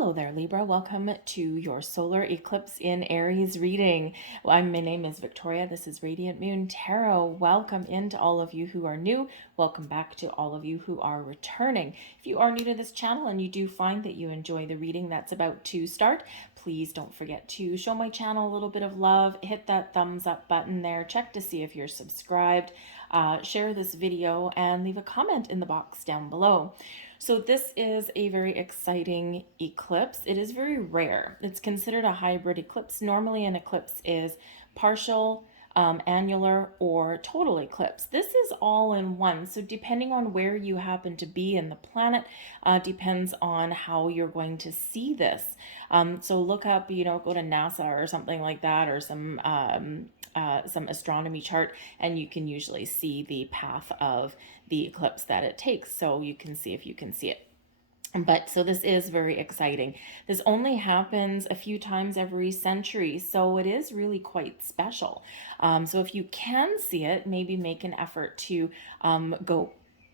Hello there, Libra. Welcome to your solar eclipse in Aries reading. My name is Victoria. This is Radiant Moon Tarot. Welcome into all of you who are new. Welcome back to all of you who are returning. If you are new to this channel and you do find that you enjoy the reading that's about to start, please don't forget to show my channel a little bit of love. Hit that thumbs up button there. Check to see if you're subscribed. Share this video and leave a comment in the box down below. So this is a very exciting eclipse. It is very rare. It's considered a hybrid eclipse. Normally an eclipse is partial, annular, or total eclipse. This is all in one. So depending on where you happen to be in the planet, depends on how you're going to see this. So look up, go to NASA or something like that, or some astronomy chart, and you can usually see the path of the eclipse that it takes, so you can see if you can see it. But so this is very exciting. This only happens a few times every century, so it is really quite special. So if you can see it, maybe make an effort to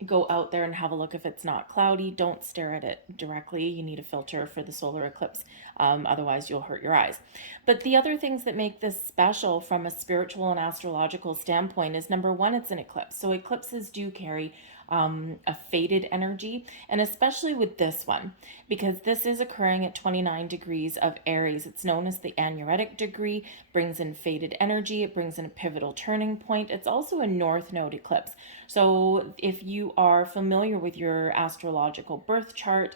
go out there and have a look. If it's not cloudy, don't stare at it directly. You need a filter for the solar eclipse. Otherwise you'll hurt your eyes. But the other things that make this special from a spiritual and astrological standpoint is, number one, it's an eclipse. So eclipses do carry a faded energy, and especially with this one, because this is occurring at 29 degrees of Aries. It's known as the anuretic degree, brings in faded energy, it brings in a pivotal turning point. It's also a north node eclipse. So if you are familiar with your astrological birth chart,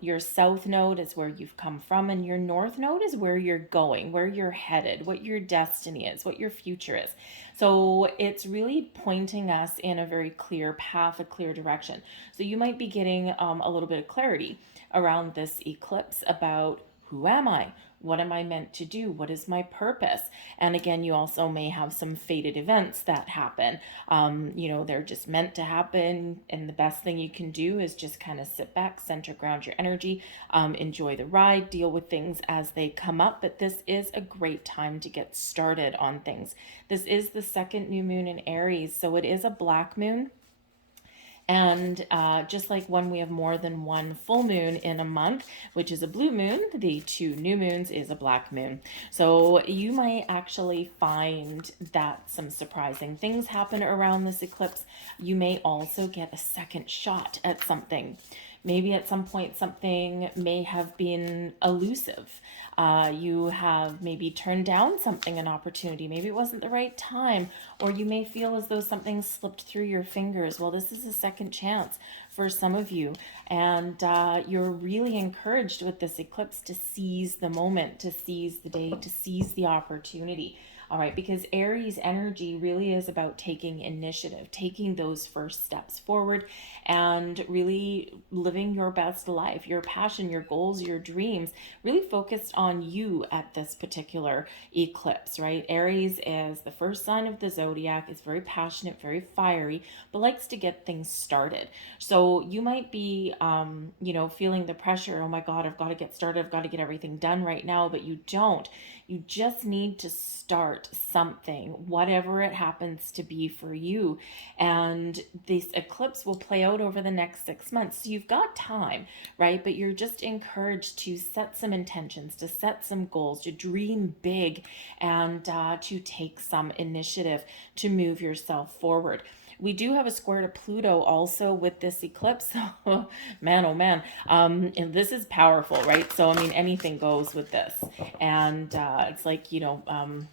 your south node is where you've come from, and your north node is where you're going, where you're headed, what your destiny is, what your future is. So it's really pointing us in a very clear path, a clear direction. So you might be getting a little bit of clarity around this eclipse about, who am I? What am I meant to do? What is my purpose? And again, you also may have some fated events that happen. They're just meant to happen. And the best thing you can do is just kind of sit back, center, ground your energy, enjoy the ride, deal with things as they come up. But this is a great time to get started on things. This is the second new moon in Aries, so it is a black moon. And just like when we have more than one full moon in a month, which is a blue moon, the two new moons is a black moon. So you might actually find that some surprising things happen around this eclipse. You may also get a second shot at something. Maybe at some point something may have been elusive. You have maybe turned down something, an opportunity. Maybe it wasn't the right time, or you may feel as though something slipped through your fingers. Well, this is a second chance for some of you, and you're really encouraged with this eclipse to seize the moment, to seize the day, to seize the opportunity. All right, because Aries energy really is about taking initiative, taking those first steps forward, and really living your best life, your passion, your goals, your dreams, really focused on you at this particular eclipse, right? Aries is the first sign of the zodiac. It's very passionate, very fiery, but likes to get things started. So you might be, feeling the pressure. Oh my God, I've got to get started. I've got to get everything done right now, but you don't. You just need to start something, whatever it happens to be for you. And this eclipse will play out over the next 6 months. So you've got time, right? But you're just encouraged to set some intentions, to set some goals, to dream big, and to take some initiative to move yourself forward. We do have a square to Pluto also with this eclipse. Man, oh man. And this is powerful, right? So, I mean, anything goes with this. And it's like,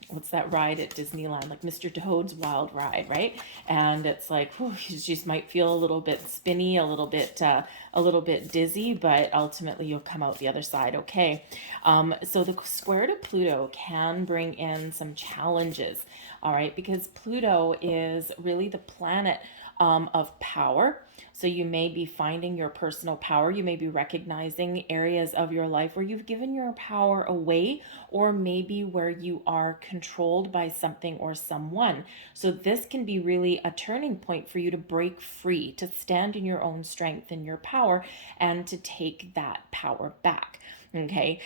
what's that ride at Disneyland? Like Mr. Toad's Wild Ride, right? And it's like, whew, you just might feel a little bit spinny, a little bit dizzy, but ultimately you'll come out the other side okay. So the square to Pluto can bring in some challenges. All right, because Pluto is really the planet of power. So you may be finding your personal power. You may be recognizing areas of your life where you've given your power away, or maybe where you are controlled by something or someone. So this can be really a turning point for you to break free, to stand in your own strength and your power, and to take that power back. Okay,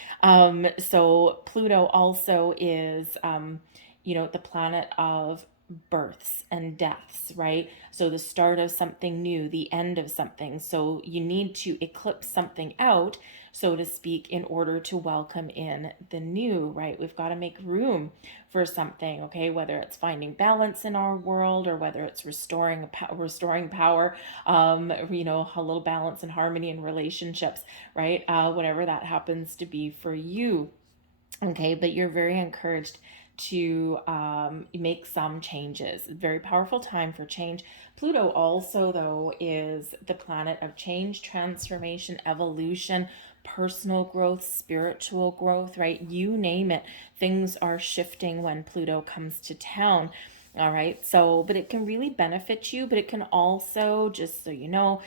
so Pluto also is the planet of births and deaths, right? So the start of something new, the end of something. So you need to eclipse something out so to speak, in order to welcome in the new, right? We've got to make room for something, okay? Whether it's finding balance in our world or whether it's restoring power, a little balance and harmony in relationships, right? Whatever that happens to be for you. Okay, but you're very encouraged to make some changes. Very powerful time for change. Pluto also, though, is the planet of change, transformation, evolution, personal growth, spiritual growth, right? You name it. Things are shifting when Pluto comes to town. All right. So, but it can really benefit you, but it can also, just so you know,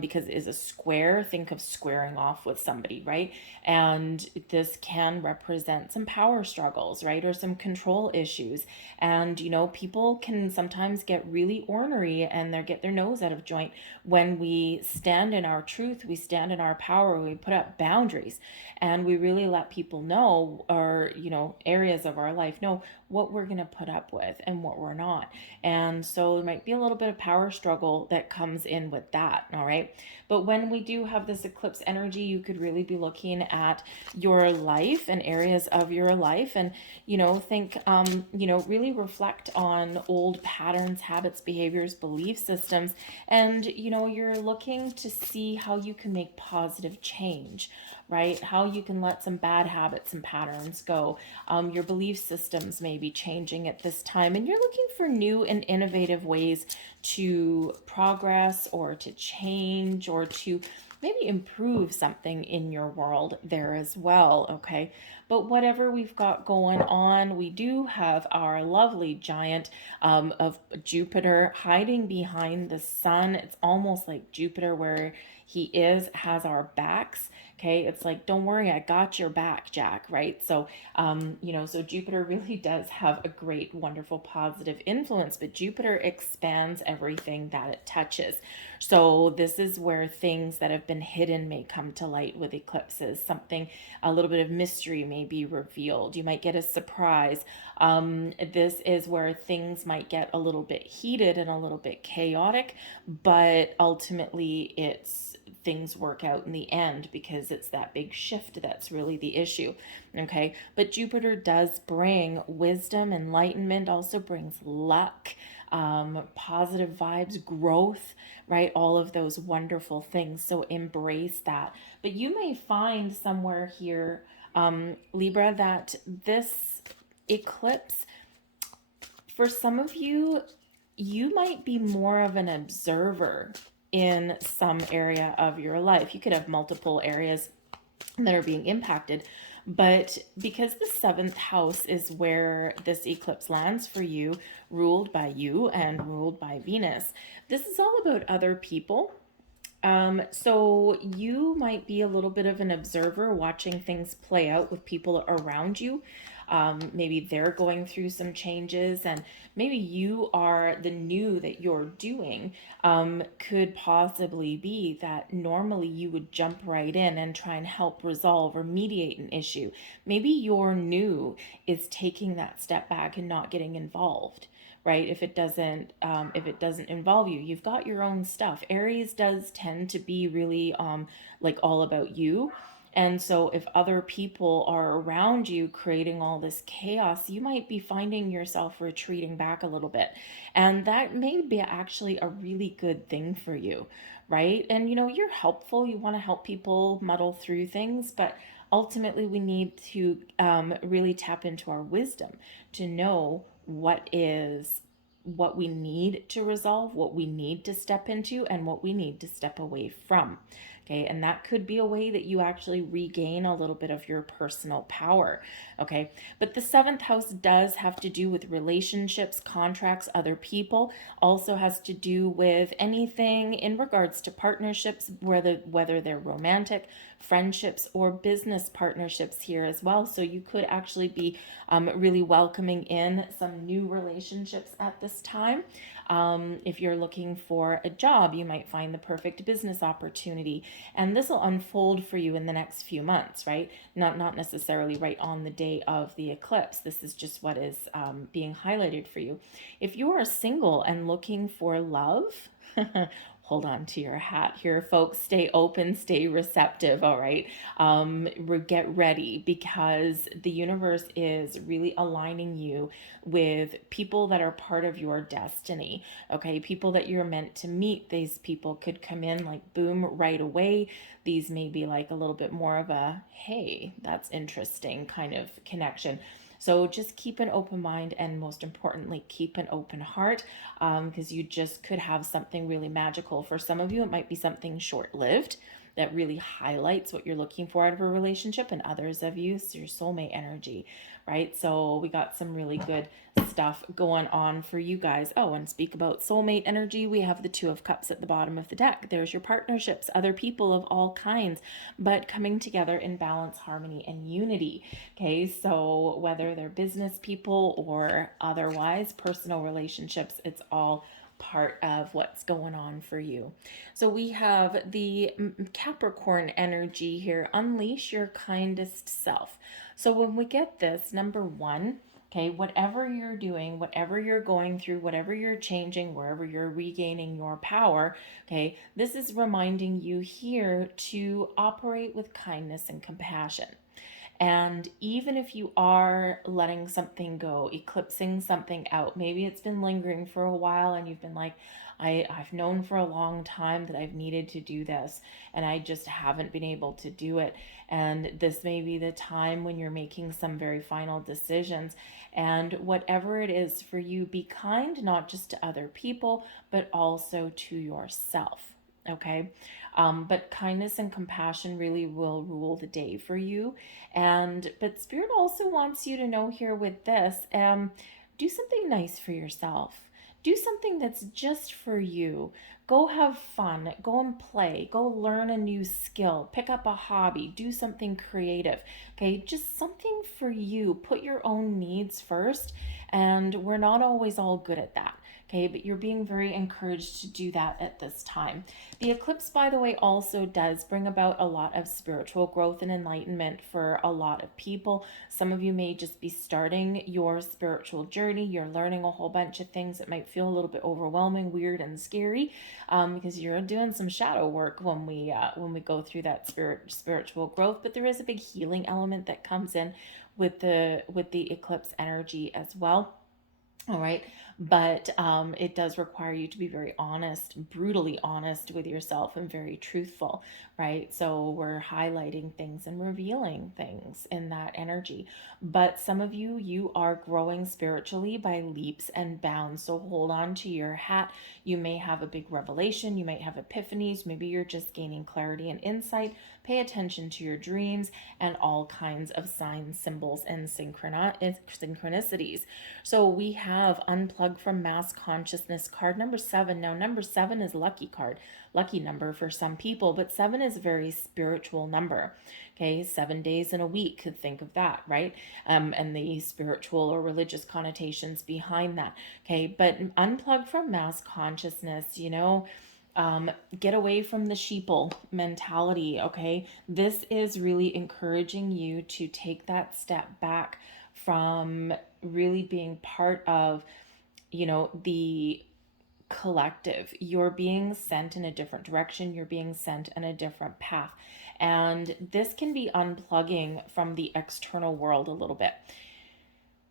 because it is a square, think of squaring off with somebody, right? And this can represent some power struggles, right? Or some control issues. And, people can sometimes get really ornery and they get their nose out of joint when we stand in our truth, we stand in our power, we put up boundaries and we really let people know, or, areas of our life know what we're going to put up with and what we're not. And so there might be a little bit of power struggle that comes in with that. All right. But when we do have this eclipse energy, you could really be looking at your life and areas of your life and, think, really reflect on old patterns, habits, behaviors, belief systems. And, you're looking to see how you can make positive change, right? How you can let some bad habits and patterns go. Your belief systems may be changing at this time, and you're looking for new and innovative ways to progress or to change or to maybe improve something in your world there as well, okay? But whatever we've got going on, we do have our lovely giant of Jupiter hiding behind the sun. It's almost like Jupiter, where he has our backs. Okay, it's like, don't worry, I got your back, Jack, right? So, so Jupiter really does have a great, wonderful, positive influence, but Jupiter expands everything that it touches. So this is where things that have been hidden may come to light with eclipses. Something, a little bit of mystery may be revealed. You might get a surprise. This is where things might get a little bit heated and a little bit chaotic, but ultimately things work out in the end because it's that big shift that's really the issue. Okay, but Jupiter does bring wisdom, enlightenment, also brings luck, positive vibes, growth, right? All of those wonderful things. So embrace that. But you may find somewhere here, Libra, that this eclipse, for some of you, you might be more of an observer in some area of your life. You could have multiple areas that are being impacted, but because the seventh house is where this eclipse lands for you, ruled by you and ruled by Venus, this is all about other people. So you might be a little bit of an observer watching things play out with people around you. Maybe they're going through some changes, and maybe you are the new that you're doing. Could possibly be that normally you would jump right in and try and help resolve or mediate an issue. Maybe your new is taking that step back and not getting involved, right? If it doesn't involve you, you've got your own stuff. Aries does tend to be really like all about you. And so if other people are around you creating all this chaos, you might be finding yourself retreating back a little bit. And that may be actually a really good thing for you, right? And you're helpful. You want to help people muddle through things, but ultimately we need to really tap into our wisdom to know what we need to resolve, what we need to step into, and what we need to step away from. Okay, and that could be a way that you actually regain a little bit of your personal power. Okay, but the seventh house does have to do with relationships, contracts, other people, also has to do with anything in regards to partnerships, whether they're romantic, friendships, or business partnerships here as well. So you could actually be really welcoming in some new relationships at this time. If you're looking for a job, you might find the perfect business opportunity, and this will unfold for you in the next few months, right? Not necessarily right on the day of the eclipse. This is just what is being highlighted for you. If you are single and looking for love, hold on to your hat here, folks. Stay open, stay receptive, all right? Get ready, because the universe is really aligning you with people that are part of your destiny, okay? People that you're meant to meet. These people could come in like boom right away. These may be like a little bit more of a, hey, that's interesting kind of connection. So just keep an open mind, and most importantly, keep an open heart, because you just could have something really magical. For some of you, it might be something short-lived that really highlights what you're looking for out of a relationship, and others of you, it's your soulmate energy, right? So we got some really good stuff going on for you guys. Oh, and speak about soulmate energy, we have the Two of Cups at the bottom of the deck. There's your partnerships, other people of all kinds, but coming together in balance, harmony, and unity. Okay, so whether they're business people or otherwise, personal relationships, it's all part of what's going on for you. So we have the Capricorn energy here. Unleash your kindest self. So when we get this, number one, okay, whatever you're doing, whatever you're going through, whatever you're changing, wherever you're regaining your power, okay, this is reminding you here to operate with kindness and compassion. And even if you are letting something go, eclipsing something out, maybe it's been lingering for a while and you've been like, I've known for a long time that I've needed to do this and I just haven't been able to do it. And this may be the time when you're making some very final decisions. And whatever it is for you, be kind, not just to other people, but also to yourself. Okay. But kindness and compassion really will rule the day for you. But Spirit also wants you to know here with this, do something nice for yourself. Do something that's just for you. Go have fun. Go and play. Go learn a new skill. Pick up a hobby. Do something creative. Okay, just something for you. Put your own needs first. And we're not always all good at that. Okay, but you're being very encouraged to do that at this time. The eclipse, by the way, also does bring about a lot of spiritual growth and enlightenment for a lot of people. Some of you may just be starting your spiritual journey. You're learning a whole bunch of things that might feel a little bit overwhelming, weird, and scary, because you're doing some shadow work when we go through that spiritual growth. But there is a big healing element that comes in with the eclipse energy as well. All right. But it does require you to be very honest, brutally honest with yourself, and very truthful, right? So we're highlighting things and revealing things in that energy. But some of you, you are growing spiritually by leaps and bounds. So hold on to your hat. You may have a big revelation. You might have epiphanies. Maybe you're just gaining clarity and insight. Pay attention to your dreams and all kinds of signs, symbols, and synchronicities. So we have Unplug from Mass Consciousness card number 7. Now, number 7 is lucky card, lucky number for some people, but 7 is a very spiritual number. Okay, 7 days in a week, think of that, right? And the spiritual or religious connotations behind that. Okay, but Unplug from Mass Consciousness, get away from the sheeple mentality, okay? This is really encouraging you to take that step back from really being part of, the collective. You're being sent in a different direction. You're being sent in a different path. And this can be unplugging from the external world a little bit.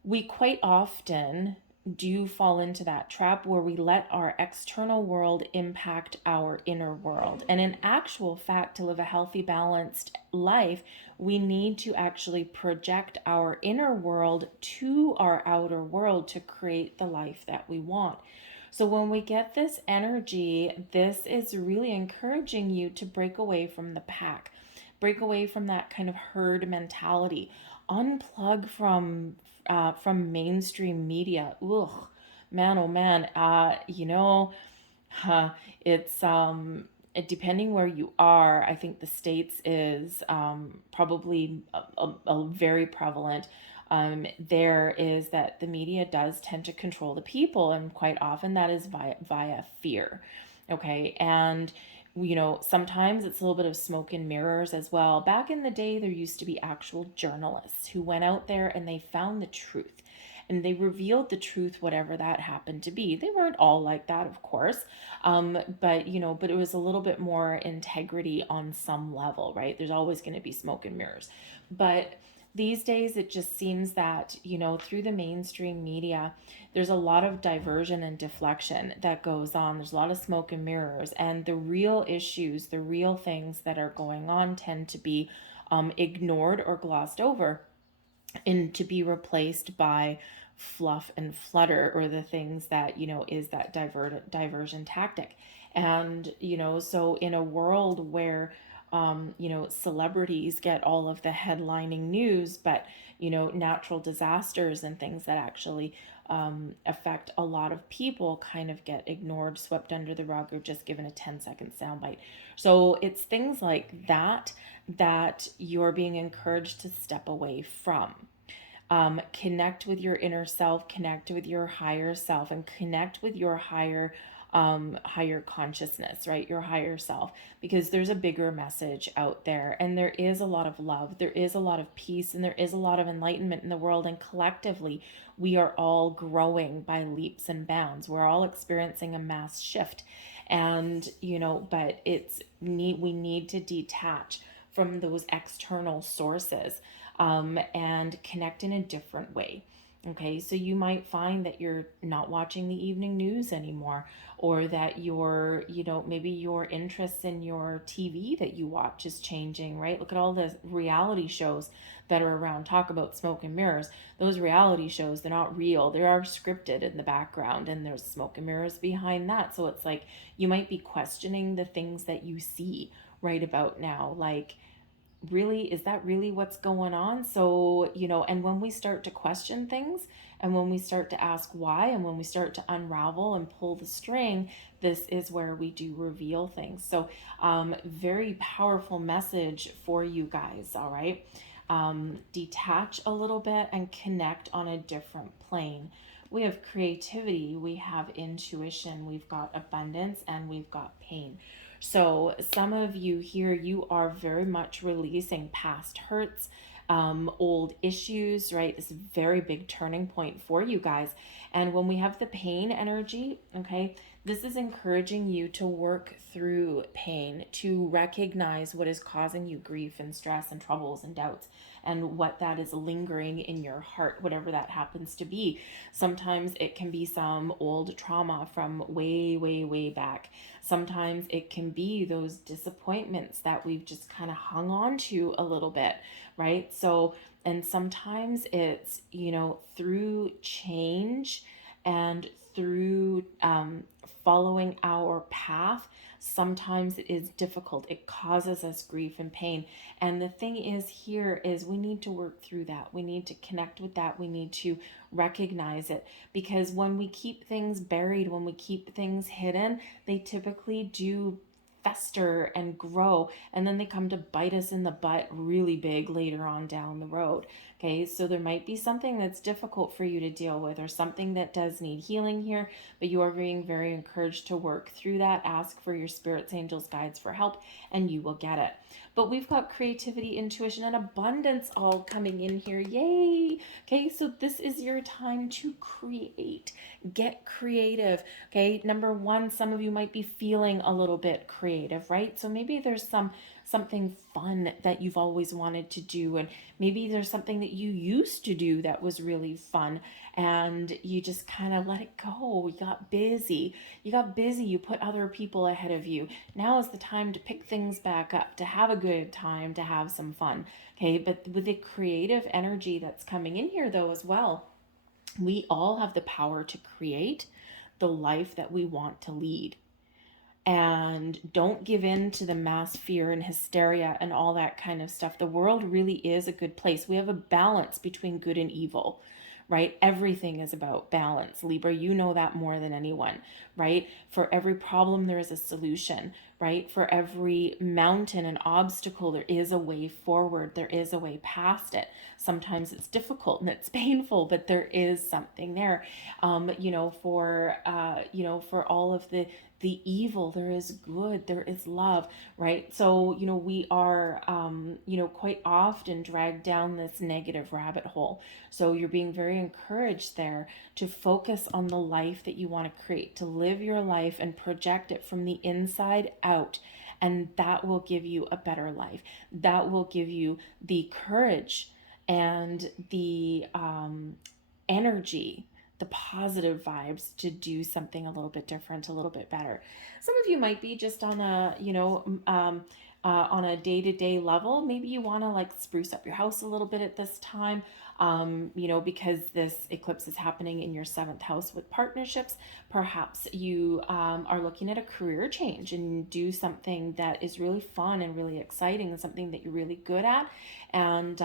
We quite often do fall into that trap where we let our external world impact our inner world. And in actual fact, to live a healthy, balanced life, we need to actually project our inner world to our outer world to create the life that we want. So when we get this energy, this is really encouraging you to break away from the pack, break away from that kind of herd mentality, unplug from mainstream media. Ugh, man, oh man. It's depending where you are. I think the States is probably a very prevalent. There is that the media does tend to control the people, and quite often that is via fear. Okay, and sometimes it's a little bit of smoke and mirrors as well. Back in the day, there used to be actual journalists who went out there and they found the truth. and they revealed the truth, whatever that happened to be. They weren't all like that, of course, but but it was a little bit more integrity on some level, right? There's always going to be smoke and mirrors, but these days it just seems that through the mainstream media there's a lot of diversion and deflection that goes on. There's a lot of smoke and mirrors, and the real issues, the real things that are going on tend to be ignored or glossed over, and to be replaced by fluff and flutter, or the things that is that diversion tactic. And so in a world where celebrities get all of the headlining news, but natural disasters and things that actually affect a lot of people kind of get ignored, swept under the rug, or just given a 10-second soundbite. So it's things like that that you're being encouraged to step away from. Connect with your inner self, connect with your higher self, and connect with your higher consciousness, right? Your higher self, because there's a bigger message out there, and there is a lot of love, there is a lot of peace, and there is a lot of enlightenment in the world. And collectively, we are all growing by leaps and bounds. We're all experiencing a mass shift, and but we need to detach from those external sources, and connect in a different way. Okay, so you might find that you're not watching the evening news anymore, or that maybe your interests in your TV that you watch is changing, right? Look at all the reality shows that are around, talk about smoke and mirrors. Those reality shows, they're not real. They are scripted in the background, and there's smoke and mirrors behind that. So it's like you might be questioning the things that you see right about now. Like, really, is that really what's going on? So and when we start to question things, and when we start to ask why, and when we start to unravel and pull the string, this is where we do reveal things. So very powerful message for you guys. All right, detach a little bit and connect on a different plane. We have creativity, we have intuition, we've got abundance, and we've got pain. So some of you here, you are very much releasing past hurts, old issues, right? This is a very big turning point for you guys. And when we have the pain energy, okay, this is encouraging you to work through pain, to recognize what is causing you grief and stress and troubles and doubts, and what that is lingering in your heart, whatever that happens to be. Sometimes it can be some old trauma from way, way, way back. Sometimes it can be those disappointments that we've just kind of hung on to a little bit, right? So, and sometimes it's, through change and through following our path, sometimes it is difficult. It causes us grief and pain. And the thing is here is we need to work through that. We need to connect with that. We need to recognize it, because when we keep things buried, when we keep things hidden, they typically do fester and grow, and then they come to bite us in the butt really big later on down the road. Okay, so there might be something that's difficult for you to deal with, or something that does need healing here, but you are being very encouraged to work through that. Ask for your spirits, angels, guides for help, and you will get it. But we've got creativity, intuition, and abundance all coming in here. Yay! Okay, so this is your time to create. Get creative. Okay, number one, some of you might be feeling a little bit creative, right? So maybe there's something fun that you've always wanted to do, and maybe there's something that you used to do that was really fun, and you just kind of let it go. You put other people ahead of you. Now is the time to pick things back up, to have a good time, to have some fun. Okay, but with the creative energy that's coming in here though as well, we all have the power to create the life that we want to lead. And don't give in to the mass fear and hysteria and all that kind of stuff. The world really is a good place. We have a balance between good and evil, right? Everything is about balance. Libra, you know that more than anyone. right? For every problem, there is a solution, right? For every mountain and obstacle, there is a way forward. There is a way past it. Sometimes it's difficult and it's painful, but there is something there. For all of the evil, there is good, there is love, right? So, we are, quite often dragged down this negative rabbit hole. So you're being very encouraged there to focus on the life that you want to create, to live your life and project it from the inside out. And that will give you a better life. That will give you the courage and the energy, the positive vibes to do something a little bit different, a little bit better. Some of you might be just on a day-to-day level. Maybe you want to like spruce up your house a little bit at this time, because this eclipse is happening in your 7th house with partnerships. Perhaps you are looking at a career change and do something that is really fun and really exciting and something that you're really good at. And,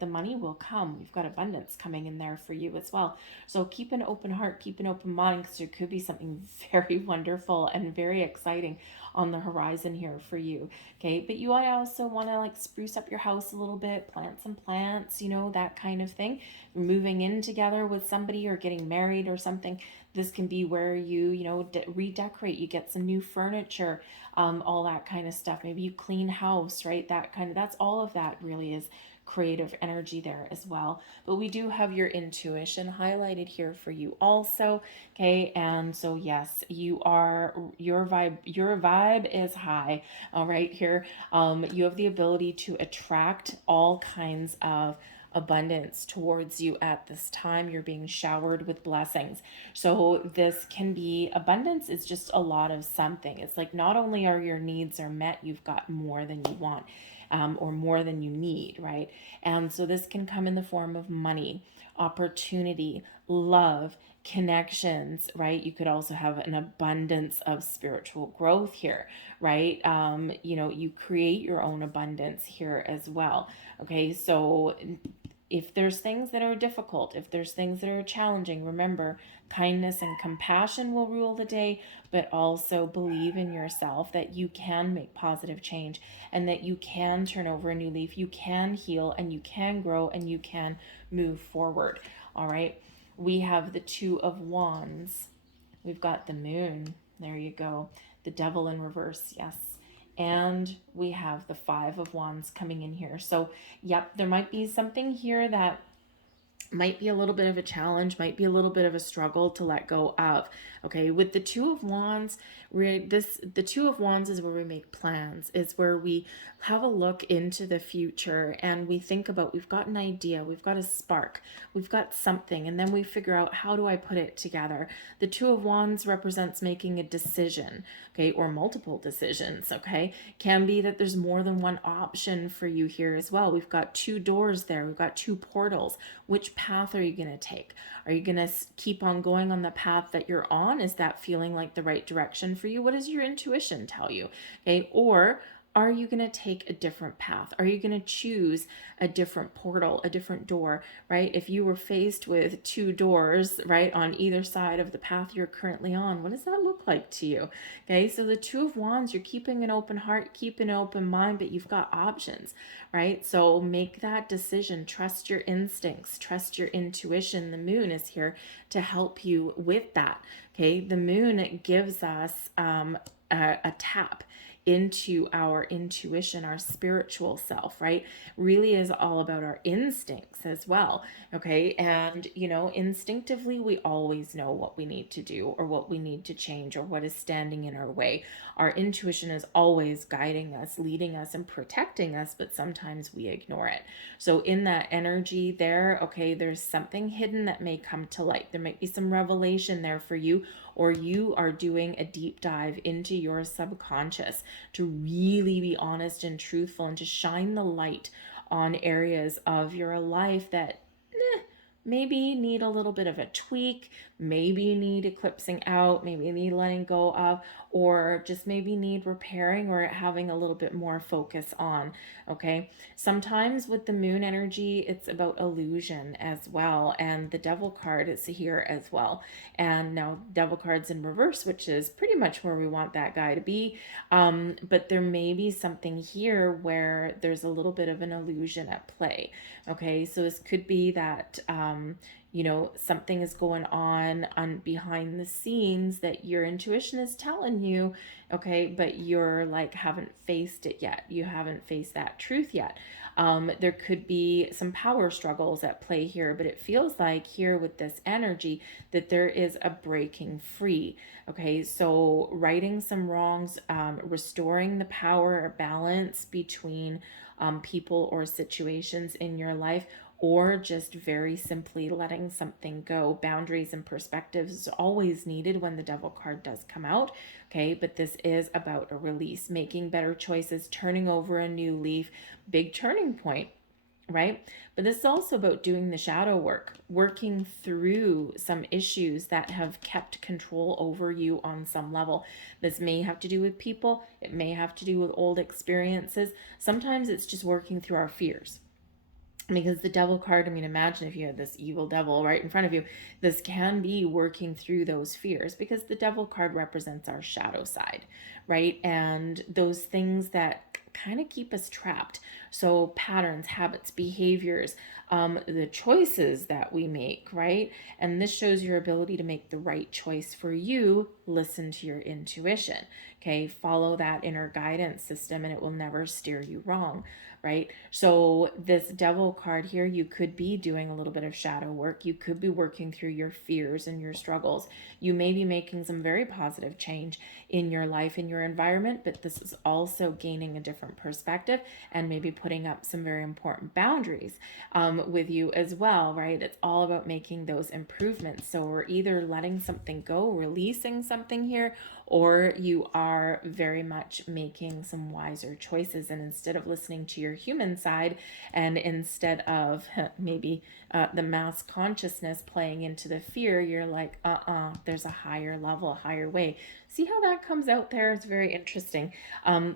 the money will come. We've got abundance coming in there for you as well. So keep an open heart, keep an open mind, because there could be something very wonderful and very exciting on the horizon here for you. Okay, but you also want to like spruce up your house a little bit, plant some plants, that kind of thing. Moving in together with somebody or getting married or something. This can be where you redecorate, you get some new furniture, all that kind of stuff. Maybe you clean house, right? That's all of that really is creative energy there as well. But we do have your intuition highlighted here for you also. Okay, and so yes, your vibe is high. All right, here you have the ability to attract all kinds of abundance towards you at this time. You're being showered with blessings. So this can be, abundance is just a lot of something. It's like not only are your needs are met, you've got more than you want. Or more than you need, right? And so this can come in the form of money, opportunity, love, connections, right? You could also have an abundance of spiritual growth here, right? You create your own abundance here as well. Okay, so if there's things that are difficult, if there's things that are challenging, remember, kindness and compassion will rule the day, but also believe in yourself that you can make positive change and that you can turn over a new leaf, you can heal and you can grow and you can move forward. All right, we have the 2 of Wands. We've got the Moon. There you go. The Devil in reverse, yes. And we have the 5 of Wands coming in here. So, yep, there might be something here that might be a little bit of a challenge, might be a little bit of a struggle to let go of. Okay, with the 2 of Wands, the 2 of Wands is where we make plans. It's where we have a look into the future and we think about, we've got an idea, we've got a spark, we've got something, and then we figure out, how do I put it together? The 2 of Wands represents making a decision, okay, or multiple decisions, okay? Can be that there's more than one option for you here as well. We've got 2 doors there, we've got 2 portals. Which path are you going to take? Are you going to keep on going on the path that you're on? Is that feeling like the right direction for you? What does your intuition tell you? Okay, or are you going to take a different path? Are you going to choose a different portal, a different door, right? If you were faced with 2 doors, right, on either side of the path you're currently on, what does that look like to you? Okay, so the 2 of Wands, you're keeping an open heart, keeping an open mind, but you've got options, right? So make that decision. Trust your instincts, trust your intuition. The Moon is here to help you with that. Okay, the Moon gives us a tap into our intuition, our spiritual self, right? Really is all about our instincts as well. Okay, and instinctively we always know what we need to do or what we need to change or what is standing in our way. Our intuition is always guiding us, leading us, and protecting us, but sometimes we ignore it. So in that energy there, okay, there's something hidden that may come to light. There might be some revelation there for you, or you are doing a deep dive into your subconscious to really be honest and truthful and to shine the light on areas of your life that maybe need a little bit of a tweak, maybe you need eclipsing out, maybe you need letting go of, or just maybe need repairing or having a little bit more focus on. Okay, sometimes with the moon energy, it's about illusion as well, and the devil card is here as well. And now devil card's in reverse, which is pretty much where we want that guy to be. But there may be something here where there's a little bit of an illusion at play. Okay, so this could be that something is going on behind the scenes that your intuition is telling you, okay, but you're like haven't faced it yet. You haven't faced that truth yet. There could be some power struggles at play here, but it feels like here with this energy that there is a breaking free. Okay, so righting some wrongs, restoring the power or balance between people or situations in your life, or just very simply letting something go. Boundaries and perspectives is always needed when the devil card does come out. Okay, but this is about a release, making better choices, turning over a new leaf, big turning point, right? But this is also about doing the shadow work, working through some issues that have kept control over you on some level. This may have to do with people, it may have to do with old experiences. Sometimes it's just working through our fears. Because the devil card, I mean, imagine if you had this evil devil right in front of you. This can be working through those fears, because the devil card represents our shadow side, right? And those things that kind of keep us trapped. So patterns, habits, behaviors, the choices that we make, right? And this shows your ability to make the right choice for you. Listen to your intuition, okay? Follow that inner guidance system and it will never steer you wrong, right? So this devil card here, you could be doing a little bit of shadow work. You could be working through your fears and your struggles. You may be making some very positive change in your life, in your environment, but this is also gaining a different perspective and maybe putting up some very important boundaries with you as well, right? It's all about making those improvements. So we're either letting something go, releasing something here, or you are very much making some wiser choices. And instead of listening to your human side, and instead of maybe the mass consciousness playing into the fear, you're like, there's a higher level, a higher way. See how that comes out there? It's very interesting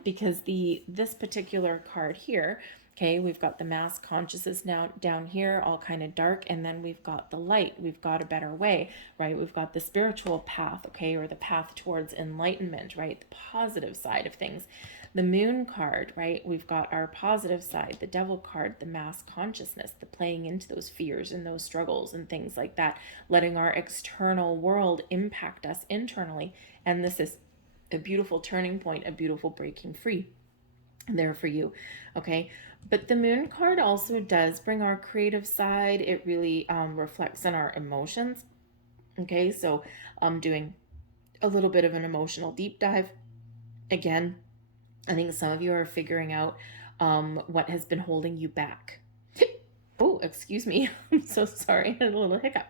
because this particular card here, okay, we've got the mass consciousness now down here, all kind of dark, and then we've got the light. We've got a better way, right? We've got the spiritual path, okay, or the path towards enlightenment, right? The positive side of things. The moon card, right? We've got our positive side. The devil card, the mass consciousness, the playing into those fears and those struggles and things like that, letting our external world impact us internally. And this is a beautiful turning point, a beautiful breaking free there for you, okay? But the moon card also does bring our creative side. It really reflects on our emotions, okay? So I'm doing a little bit of an emotional deep dive. Again, I think some of you are figuring out what has been holding you back. Oh, excuse me. I'm so sorry. I had a little hiccup.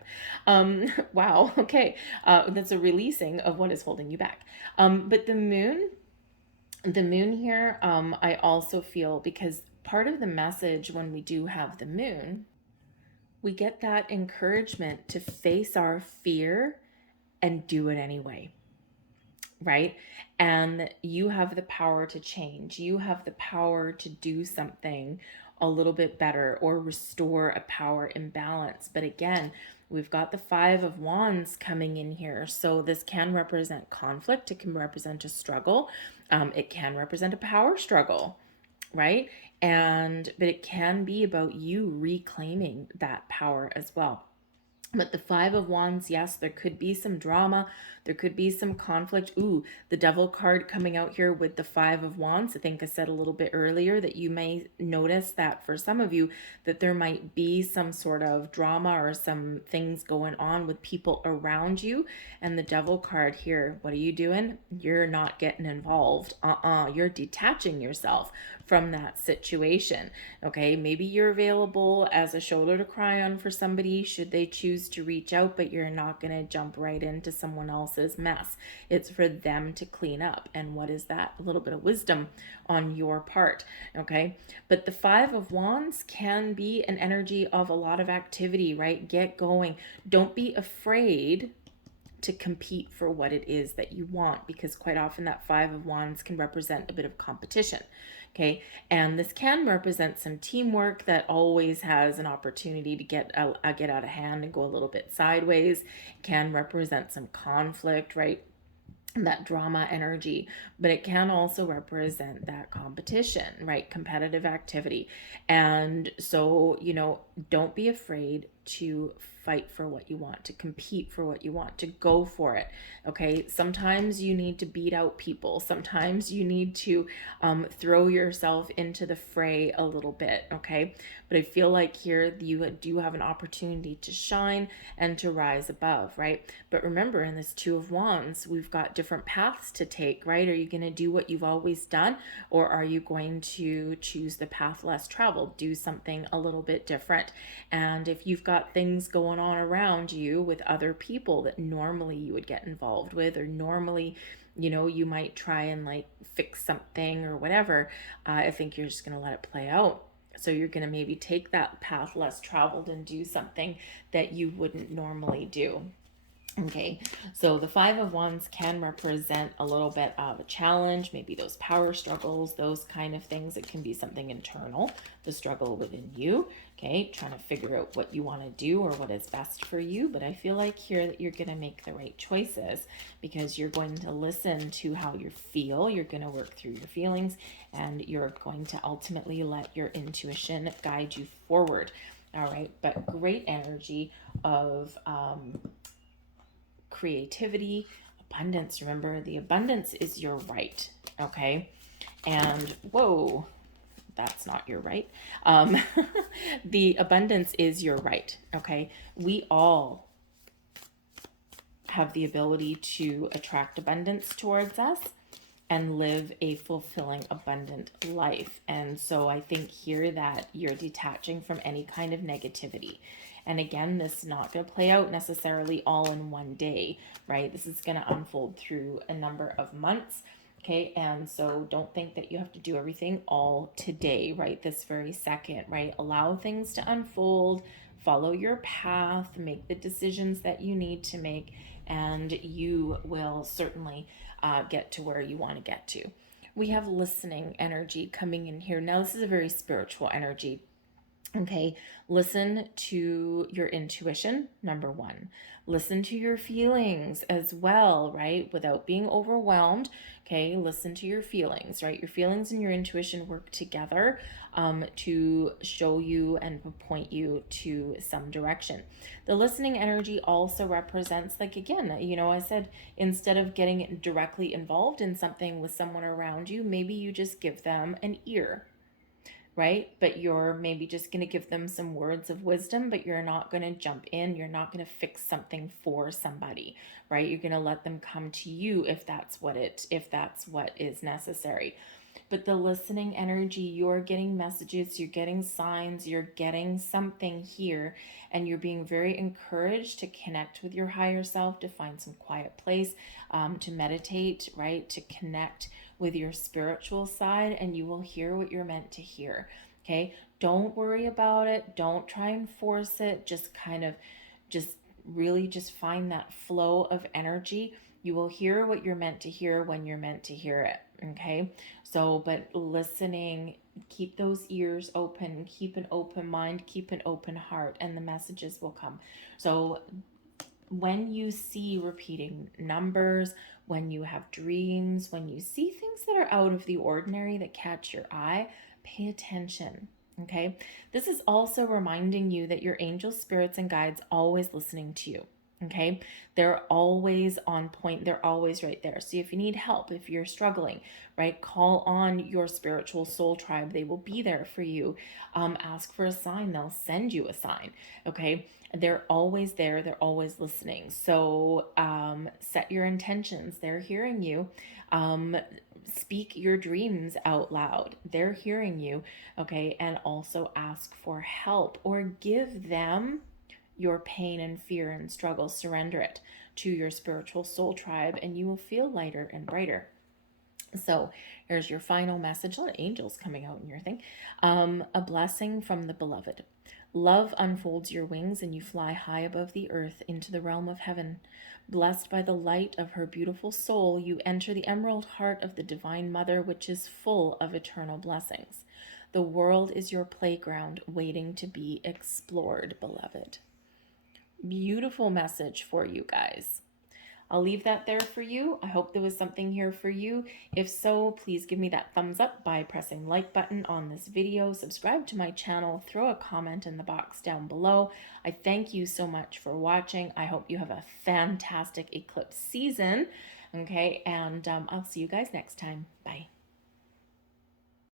Wow. Okay. That's a releasing of what is holding you back. But the moon here, I also feel, because part of the message when we do have the moon, we get that encouragement to face our fear and do it anyway, right? And you have the power to change. You have the power to do something a little bit better or restore a power imbalance. But again, we've got the Five of Wands coming in here. So this can represent conflict. It can represent a struggle. It can represent a power struggle, right? But it can be about you reclaiming that power as well. But the Five of Wands, yes, there could be some drama. There could be some conflict. Ooh, the devil card coming out here with the Five of Wands. I think I said a little bit earlier that you may notice that for some of you that there might be some sort of drama or some things going on with people around you. And the devil card here, what are you doing? You're not getting involved. You're detaching yourself from that situation. Okay, maybe you're available as a shoulder to cry on for somebody should they choose to reach out, but you're not going to jump right into someone else's mess. It's for them to clean up. And what is that? A little bit of wisdom on your part. Okay, but the Five of Wands can be an energy of a lot of activity, right? Get going. Don't be afraid to compete for what it is that you want, because quite often that Five of Wands can represent a bit of competition. Okay, and this can represent some teamwork that always has an opportunity to get out of hand and go a little bit sideways. It can represent some conflict, right? That drama energy, but it can also represent that competition, right? Competitive activity. And so, don't be afraid to fight for what you want, to compete for what you want, to go for it. Okay, sometimes you need to beat out people, sometimes you need to throw yourself into the fray a little bit. Okay, but I feel like here you do have an opportunity to shine and to rise above, right? But remember, in this Two of Wands, we've got different paths to take, right? Are you going to do what you've always done, or are you going to choose the path less traveled, do something a little bit different? And if you've got things going on around you with other people that normally you would get involved with, or normally you might try and like fix something or whatever, I think you're just going to let it play out. So you're going to maybe take that path less traveled and do something that you wouldn't normally do. Okay, so the Five of Wands can represent a little bit of a challenge, maybe those power struggles, those kind of things. It can be something internal, the struggle within you, okay, trying to figure out what you want to do or what is best for you. But I feel like here that you're going to make the right choices, because you're going to listen to how you feel, you're going to work through your feelings, and you're going to ultimately let your intuition guide you forward. All right, but great energy of creativity, abundance. Remember, the abundance is your right. Okay, and whoa, that's not your right. The abundance is your right. Okay, we all have the ability to attract abundance towards us and live a fulfilling, abundant life. And so I think here that you're detaching from any kind of negativity. And again, this is not going to play out necessarily all in one day, right? This is going to unfold through a number of months. Okay, and so don't think that you have to do everything all today, right? This very second, right? Allow things to unfold, follow your path, make the decisions that you need to make, and you will certainly get to where you want to get to. We have listening energy coming in here. Now, this is a very spiritual energy. Okay, listen to your intuition, number one. Listen to your feelings as well, right? Without being overwhelmed. Okay, listen to your feelings, right? Your feelings and your intuition work together to show you and point you to some direction. The listening energy also represents, like, again, I said, instead of getting directly involved in something with someone around you, maybe you just give them an ear, right? But you're maybe just going to give them some words of wisdom, but you're not going to jump in. You're not going to fix something for somebody, right? You're going to let them come to you if that's what is necessary. But the listening energy, you're getting messages, you're getting signs, you're getting something here, and you're being very encouraged to connect with your higher self, to find some quiet place, to meditate, right? To connect with your spiritual side, and you will hear what you're meant to hear. Okay, don't worry about it, don't try and force it, just really find that flow of energy. You will hear what you're meant to hear when you're meant to hear it. Okay, so but listening, keep those ears open, keep an open mind, keep an open heart, and the messages will come. So when you see repeating numbers, when you have dreams, when you see things that are out of the ordinary that catch your eye, pay attention. Okay, this is also reminding you that your angels, spirits, and guides always listening to you. Okay, they're always on point, they're always right there. So if you need help, if you're struggling, right, call on your spiritual soul tribe. They will be there for you. Ask for a sign, they'll send you a sign. Okay, they're always there, they're always listening. So set your intentions, they're hearing you. Speak your dreams out loud, they're hearing you. Okay, and also ask for help, or give them your pain and fear and struggle. Surrender it to your spiritual soul tribe, and you will feel lighter and brighter. So here's your final message. A lot of angels coming out in your thing. A blessing from the beloved. Love unfolds your wings and you fly high above the earth into the realm of heaven. Blessed by the light of her beautiful soul, you enter the emerald heart of the Divine Mother, which is full of eternal blessings. The world is your playground waiting to be explored, beloved. Beautiful message for you guys. I'll leave that there for you. I hope there was something here for you. If so, please give me that thumbs up by pressing like button on this video, subscribe to my channel, throw a comment in the box down below. I thank you so much for watching. I hope you have a fantastic eclipse season. Okay, and I'll see you guys next time. Bye.